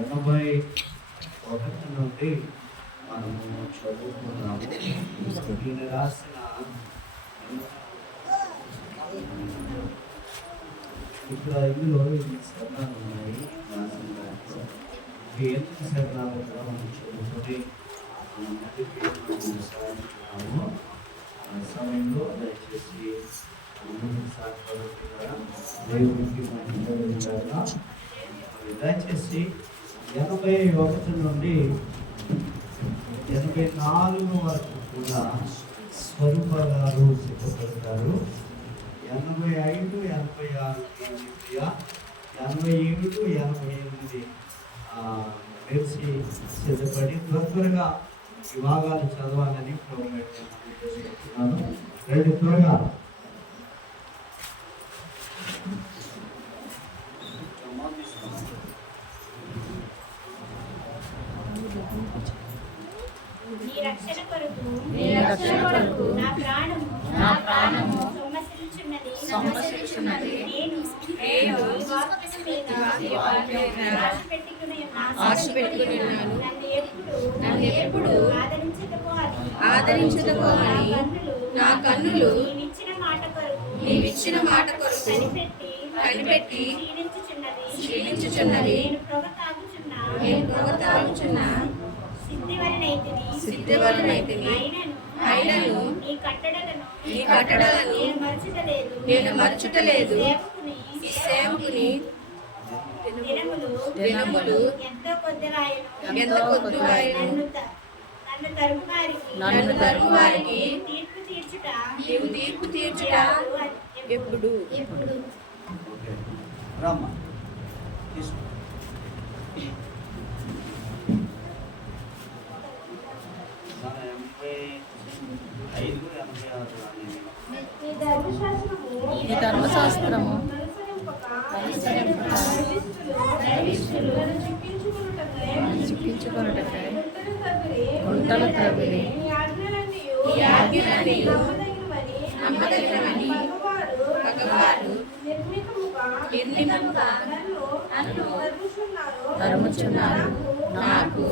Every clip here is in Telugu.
81 నుండి మనము చదువుకున్నాము. ఈయన రాసిన ఇక్కడ ఇందులో 8 శరణాలు ఉన్నాయి. రాసిన దాంట్లో ఈ 8 శరణాలు కూడా మనం చదువుకొని సాధించుకున్నాము. ఆ సమయంలో దయచేసి ముందుకు సాగబడుతున్నారా దేవునికి మహిమ. దయచేసి 81 నుండి 84 వరకు కూడా స్వరూప గారు సిద్ధపడతారు. 85, 86 87, 88 మెరిసి సిద్ధపడి త్వరగా విభాగాలు చదవాలని ప్రోగ్రామ్ రెండు త్వరగా నా ప్రాణము సొమ్మసిల్చున్నది. ఆశ పెట్టుకుని ఉన్నాను. నన్ను ఎప్పుడు ఆదరించకపోవాలి. నా కన్నులు నీవిచ్చిన మాట కొరకు కనిపెట్టి క్షీణించుచున్నది. నేను పొగ తాగుచున్నా సిద్ధివలనైతిని. అయినను నీ కట్టడలను నేను మరచుటలేదు. ఈ సేవకుని దినములు ఎంత కొద్దివాయను. నన్ను తరుము వారికి నీవు తీర్పు తీర్చుట ఎప్పుడు. ఈ ధర్మశాస్త్రము చిక్కించుకొనుటకై గుంటలు త్రవ్విరి. నమ్మదగినవని భగవారు నిర్ణీతముగా తరుముచున్నారు. నాకు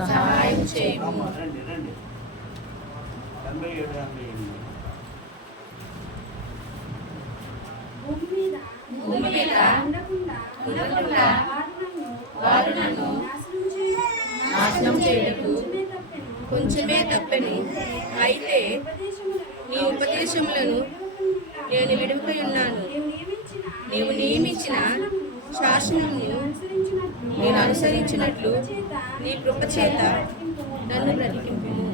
సహాయం చేయము. భూమి మీద ఉండకుండా వారు నన్ను నాశనం చేయటకు కొంచెమే తప్పెను. అయితే నీ ఉపదేశములను నేను విడిపోయి ఉన్నాను. నీవు నియమించిన శాసనమును నేను అనుసరించినట్లు నీ కృపచేత నన్ను బ్రతికింపుము.